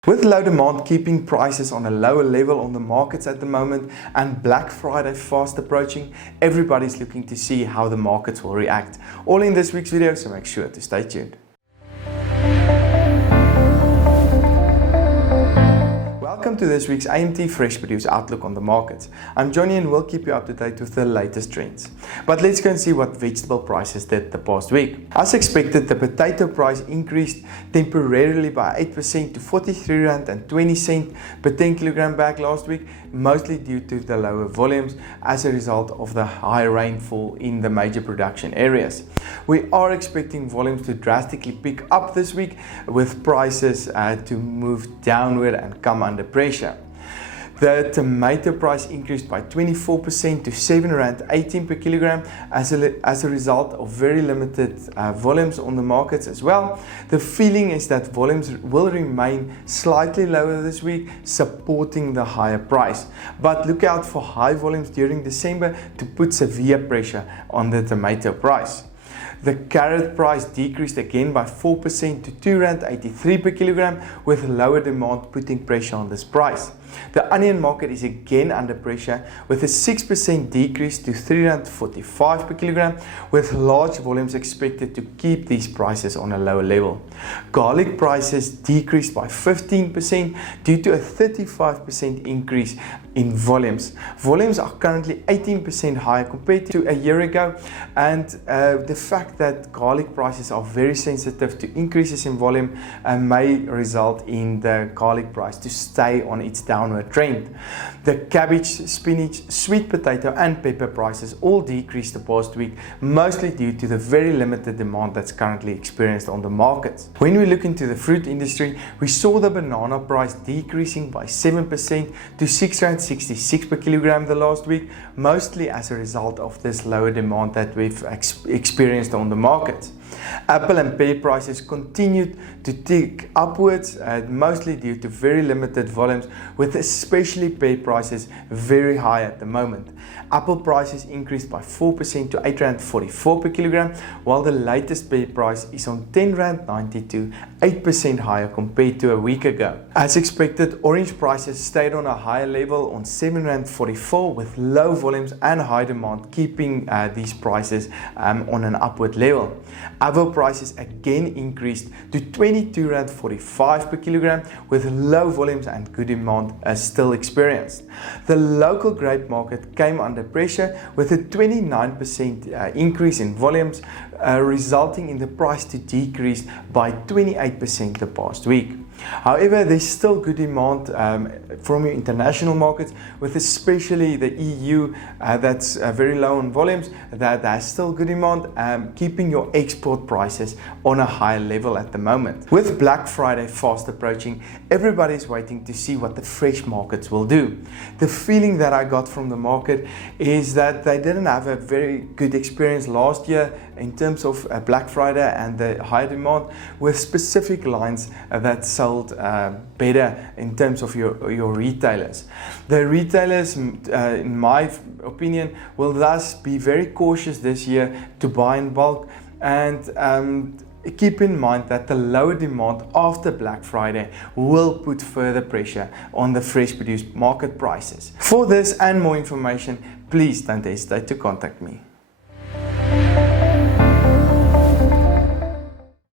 With low demand keeping prices on a lower level on the markets at the moment and Black Friday fast approaching, everybody's looking to see how the markets will react. All in this week's video, so make sure to stay tuned. Welcome to this week's AMT Fresh Produce Outlook on the markets. I'm Johnny and we'll keep you up to date with the latest trends. But let's go and see what vegetable prices did the past week. As expected, the potato price increased temporarily by 8% to R43.20 per 10 kilogram bag last week, mostly due to the lower volumes as a result of the high rainfall in the major production areas. We are expecting volumes to drastically pick up this week, with prices to move downward and come under pressure. The tomato price increased by 24% to R7.18 per kilogram as a result of very limited volumes on the markets as well. The feeling is that volumes will remain slightly lower this week, supporting the higher price. But look out for high volumes during December to put severe pressure on the tomato price. The carrot price decreased again by 4% to R2.83 per kilogram, with lower demand putting pressure on this price. The onion market is again under pressure, with a 6% decrease to R3.45 per kilogram, with large volumes expected to keep these prices on a lower level. Garlic prices decreased by 15% due to a 35% increase in volumes. Volumes are currently 18% higher compared to a year ago, and the fact that garlic prices are very sensitive to increases in volume may result in the garlic price to stay on its downward trend. The cabbage, spinach, sweet potato and pepper prices all decreased the past week, mostly due to the very limited demand that's currently experienced on the markets. When we look into the fruit industry, we saw the banana price decreasing by 7% to R6.66 per kilogram the last week, mostly as a result of this lower demand that we've experienced on the markets. Apple and pear prices continued to tick upwards, mostly due to very limited volumes, with especially pear prices very high at the moment. Apple prices increased by 4% to R8.44 per kilogram, while the latest pear price is on R10.92, 8% higher compared to a week ago. As expected, orange prices stayed on a higher level on R7.44, with low volumes and high demand keeping these prices on an upward level. Avo prices again increased to R22.45 per kilogram, with low volumes and good demand still experienced. The local grape market came under pressure, with a 29% increase in volumes, resulting in the price to decrease by 28% the past week. However, there's still good demand from your international markets, with especially the EU that's very low on volumes, that has still good demand, keeping your export prices on a higher level at the moment. With Black Friday fast approaching, everybody's waiting to see what the fresh markets will do. The feeling that I got from the market is that they didn't have a very good experience last year in terms of Black Friday and the high demand, with specific lines that sold better in terms of your retailers. The retailers, in my opinion, will thus be very cautious this year to buy in bulk, and keep in mind that the lower demand after Black Friday will put further pressure on the fresh produce market prices. For this and more information, please don't hesitate to contact me.